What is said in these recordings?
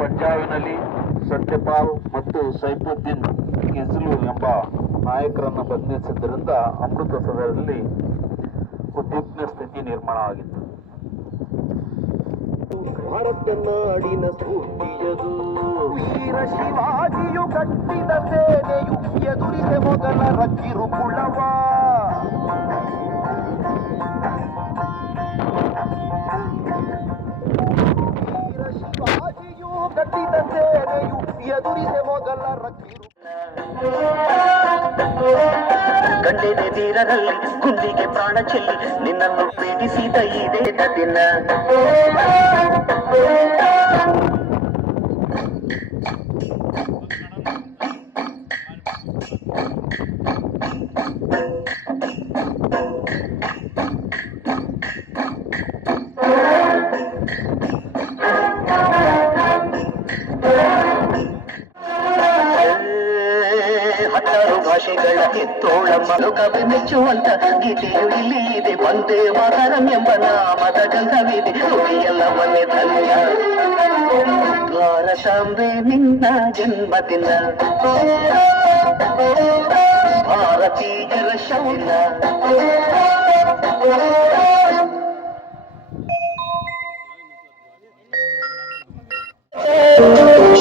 ಪಂಜಾಬಿನಲ್ಲಿ ಸತ್ಯಪಾಲ್ ಮತ್ತು ಸೈಫುದ್ದೀನ್ ಕಿಜ್ಲು ಎಂಬ ನಾಯಕರನ್ನು ಬಂಧಿಸಿದ್ದರಿಂದ ಅಮೃತಸರದಲ್ಲಿ ಉದ್ವಿಗ್ನ ಸ್ಥಿತಿ ನಿರ್ಮಾಣವಾಗಿತ್ತು. ಭಾರತ ನಾಡಿನ ಸ್ಫೂರ್ತಿಯದು, ವೀರ ಶಿವಾಜಿಯು ಕಟ್ಟಿದ ಸೇನೆಯು ಎದುರಿದೆ ಮೊದಲರ ಕಿರುಕುಳವ. ವೀರ ಶಿವಾಜಿಯು ಕಟ್ಟಿದ ಸೇನೆಯು ಎದುರಿದೆ ಮೊದಲರ ಗಂಡೆದೆ ನೀರರಲ್ಲಿ ಗುಂಡಿಗೆ ಪ್ರಾಣ ಚೆಲ್ಲಿ ನಿನ್ನನ್ನು ಪೀಡಿಸಿದ ಇದೇ ದಿನ. ಹತ್ತಾರು ಭಾಷೆಗಳ ಕಿತ್ತೋಳಮ್ಮ ಕವಿ ಮೆಚ್ಚುವಂತ ಗೀತೆಯು ಇಲ್ಲಿ ಇದೆ. ವಂದೇ ಮಾತರಂ ಎಂಬ ನಾಮದ ಗಂಧವಿದೆ. ನುಡಿಯೆಲ್ಲ ಮನೆ ಧನ್ಯ ಭಾರತಾಂಬೆ ನಿನ್ನ ಜನ್ಮದಿನ. ಭಾರತೀಯರ ಶೌರ್ಯ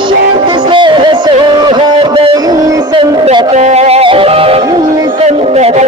ಶಾಂತಿ ಸ್ನೇಹ ಸೌಹಾರ್ದ ಇಲ್ಲಿ ಸಂತತ ಇಲ್ಲಿ ಸಂತತ.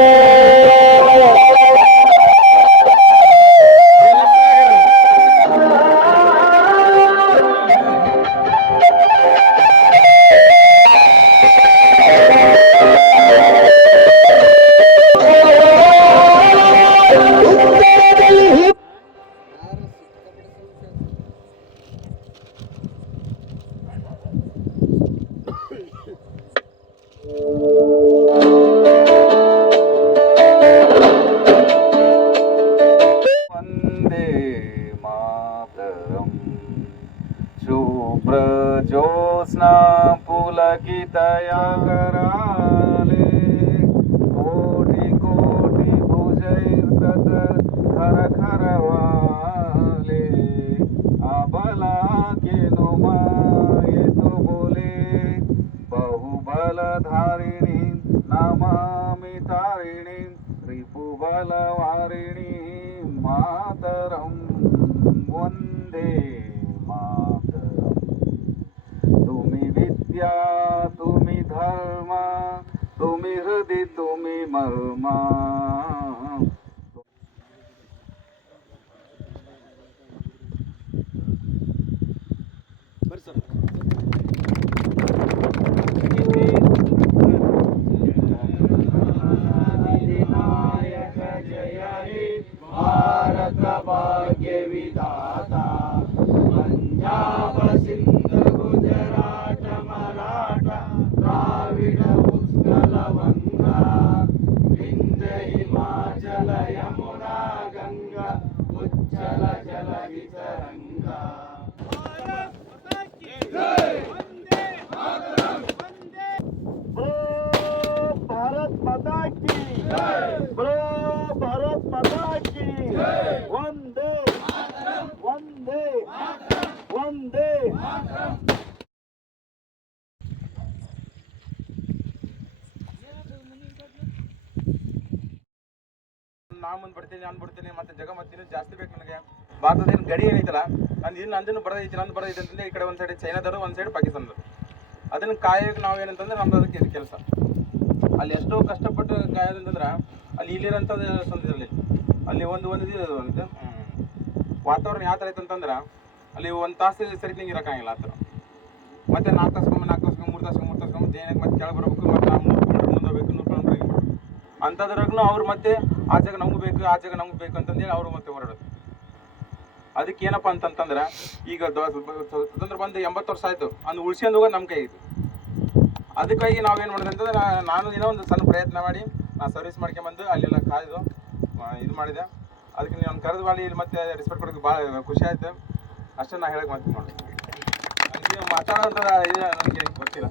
ವಂದೇ ಮಾತರಂ ಶುಭ್ರಜೋತ್ಸ್ನಾ ಪುಲಕಿತಯಾಕರಾಲೆ ಕೋಟಿ ಕೋಟಿ ಭುಜೈರ್ತತ ಖರ ಖರವಾಲೆ ಅಬಲಾ के नुमायतु बोले बहुबलधारिणी नमामि तारिणी रिपुबलवारिणी मातरं वन्दे मातरं. तुम्ही विद्या तुम्ही धर्म तुम्ही हृदय तुम्ही मर्म. ಭಾರತ ಭಾಗ್ಯ ವಿಧಾತಾ ಪಂಜಾಬ ಸಿಂಧ ಗುಜರಾಟ ಮರಾಠ ದ್ರಾವಿಡ ಉತ್ಕಲ ವಂಗ ವಿಂಧ್ಯ ಹಿಮಾಚಲ ಯಮುನಾ ಗಂಗಾ ಉಜ್ಜಲ ಜಲ ವಿತರಂಗ. भारत माता की बोलो, भारत माता की वंदे वंदे वंदे. ನಾನು ಬಿಡ್ತೀನಿ ಮತ್ತೆ ಜಗ ಮತ್ತೆ ಜಾಸ್ತಿ ಬೇಕು ನನಗೆ. ಭಾರತದ ಏನು ಗಡಿ ಏನೈತಲ್ಲ ನಂದಿನ ಬರೋದೈತಿ ನಂದು ಬರೋದೈತಿ ಅಂತಂದ್ರೆ ಈ ಕಡೆ ಒಂದು ಸೈಡ್ ಚೈನಾದವರು ಒಂದು ಸೈಡ್ ಪಾಕಿಸ್ತಾನದವರು. ಅದನ್ನು ಕಾಯೋಕೆ ನಾವು ಏನಂತಂದ್ರೆ ನಮ್ದು ಅದಕ್ಕೆ ಇದು ಕೆಲಸ. ಅಲ್ಲಿ ಎಷ್ಟೋ ಕಷ್ಟಪಟ್ಟು ಕಾಯೋದಂತಂದ್ರೆ ಅಲ್ಲಿ ಇಲ್ಲಿರೋಂಥದ್ದು ಸಂದರ್ಭದಲ್ಲಿ ಅಲ್ಲಿ ಒಂದು ವಾತಾವರಣ ಯಾವ ಥರ ಐತಂತಂದ್ರೆ ಅಲ್ಲಿ ಒಂದು ತಾಸು ಸರಿದಂಗೆ ಇರೋಕ್ಕಾಗಿಲ್ಲ ಆ ಥರ. ಮತ್ತೆ 4 ತಾಸ್ಕೊಮ್ಮೆ 3 ತಾಸ್ಕೊಮ್ಮೆ ಏನಕ್ಕೆ ಮತ್ತೆ ಕೆಳಗೆ ಬರಬೇಕು, ಮತ್ತೆ 3 ಕಿಲೋಮೀಟರ್ ಮುಂದೆ ಹೋಗ್ಬೇಕು, 100 ಕಿಲೋಮೀಟರ್ ಹಿಂಗೆ ಅಂಥದ್ರಾಗೂ ಅವ್ರು ಮತ್ತೆ ಆ ಜಾಗ ನಮ್ಗೆ ಬೇಕು ಅಂತಂದೇಳಿ ಅವರು ಮತ್ತೆ ಹೊರಡೋದು. ಅದಕ್ಕೆ ಏನಪ್ಪ ಅಂತಂತಂದ್ರೆ ಈಗ ಸ್ವತಂತ್ರ ಬಂದು 80 ವರ್ಷ ಆಯಿತು, ಅಂದು ಉಳ್ಸ್ಕೊಂಡು ಹೋಗೋದು ನಮ್ಮ ಕೈ ಐತಿ. ಅದಕ್ಕಾಗಿ ನಾವೇನು ಮಾಡಿದೆ ಅಂತಂದ್ರೆ ನಾನು ಏನೋ ಒಂದು ಸಣ್ಣ ಪ್ರಯತ್ನ ಮಾಡಿ ನಾನು ಸರ್ವಿಸ್ ಮಾಡ್ಕೊಂಬಂದು ಅಲ್ಲೆಲ್ಲ ಕಾಯ್ದು ಇದು ಮಾಡಿದೆ. ಅದಕ್ಕೆ ನಾನು ಕರೆದು ಬಾಳಿ ಇಲ್ಲಿ ಮತ್ತೆ ರೆಸ್ಪೆಕ್ಟ್ ಕೊಡೋಕ್ಕೆ ಭಾಳ ಖುಷಿ ಆಯಿತು. ಅಷ್ಟೇ ನಾನು ಹೇಳಕ್ಕೆ ಮಾತು ಮಾಡಿ ಮಾತಾಡೋಂಥ ಇದು ನನಗೆ ಗೊತ್ತಿಲ್ಲ.